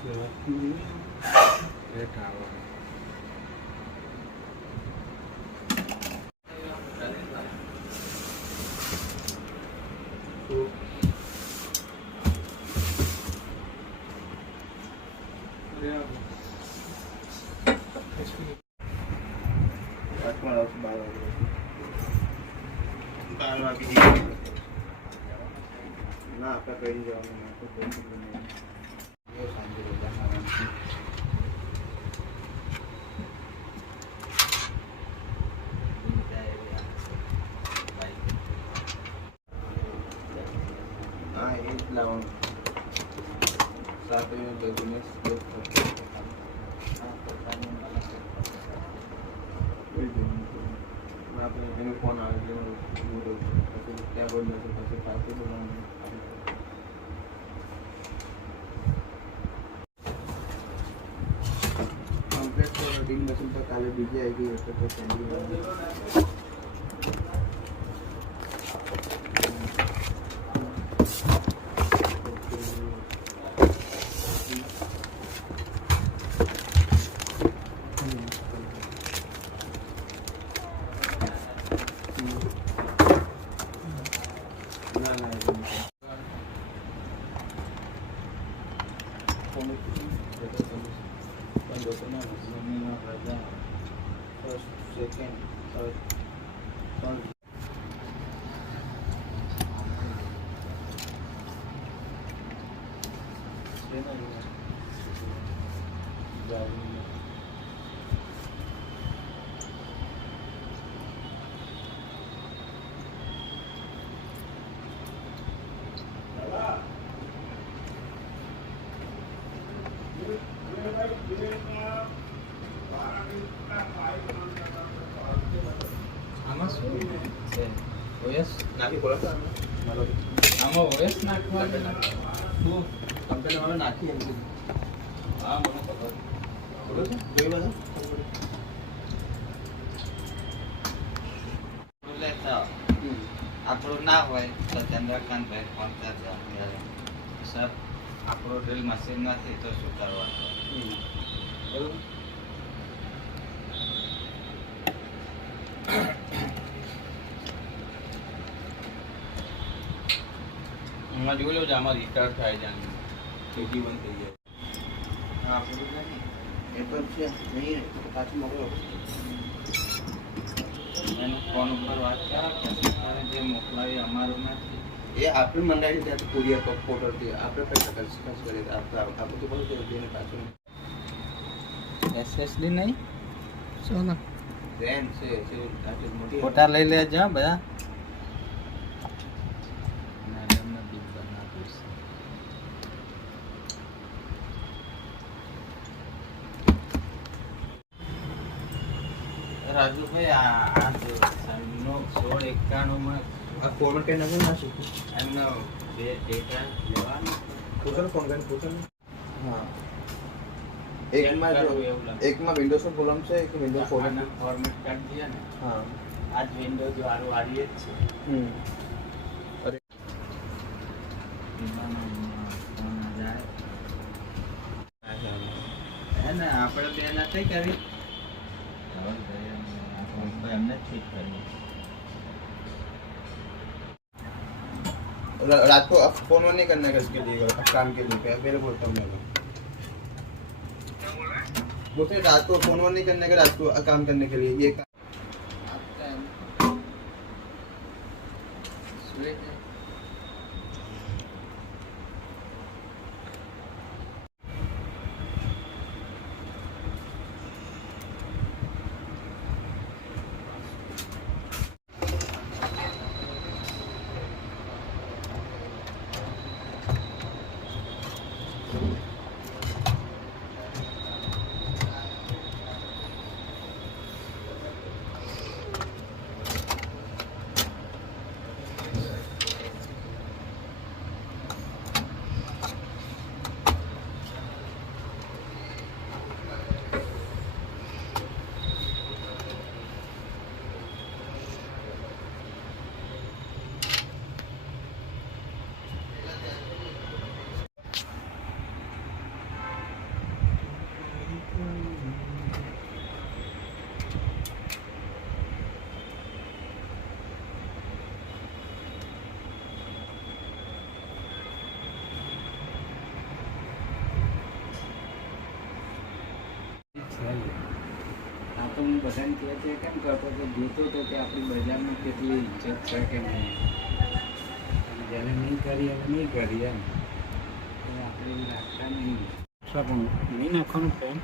ના આપણે કઈ જવાનું હા એ જ લાવવાનું સાથે બધું આપણે એને ફોન આવે છે પછી ત્યાં બોલ નથી પછી પાછું બોલવાનું કમ્પ્લેટ ડીલ મશીન તો કાલે બીજી આવી ગઈ હશે તો આમાં શું છે ઓએસ નાખી બોલો આમાં ઓએસ નાખવાનું શું કમ્પ્યુટર વાળો નાખી એમ હા મને ખબર બોલો છો જોઈ બાજુ આપણું ના હોય તો ચંદ્રકાંતભાઈ ફોન કરજો સર આપણું ડ્રીલ મશીન નથી તો શું કરવાનું બરોબર હમણાં જોઈ લો આમાં રિસ્ટાર્ટ થાય છે ટીવી બંધ થઈ જાય હા આપણું નથી એ તો છે નહીં પાછું મોકલો એને ફોન ઉપર વાત કરે જે મોકલાવી અમારું નથી એ આપણે મંડાવી ત્યાં કુરિયર ફોટોથી આપણે પૈસા ખર્ચ કરીએ આપણે તો બધું તેને પાછું એસએસડી નહીં શું ના રેમ છે મોટી ફોટા લઈ લેજો બધા રાજુભાઈ આ 1691 માં આ ફોર્મેટ કઈ નાખી ના શીખું એમનો બે ડેટા લેવાનો પૂછો ફોન કરીને પૂછો હા એકમાં વિન્ડોઝ નો પ્રોબ્લેમ છે એક વિન્ડોઝ ફોર્મેટ કાઢ દીયા ને હા આજ વિન્ડોઝ વાળું વાળી જ છે અરે એને આપણે બે નથી કરી हमने ठीक करी रात को फोन नहीं करना है इसके लिए काम के लिए फिर बोलता हूँ मैं बोलते रात को फोन नहीं करने का रात को काम करने के लिए ये બધાને કહે છે કેમ કરતો તો જોતો તો કે આપણી બજારમાં કેટલી ઇજ્જત છે કે નહીં. અને જેને નહીં કરી એને નહીં કરી એમ તો આપણે એવું રાખતા નહીં. પણ નહીં નાખવાનું પેન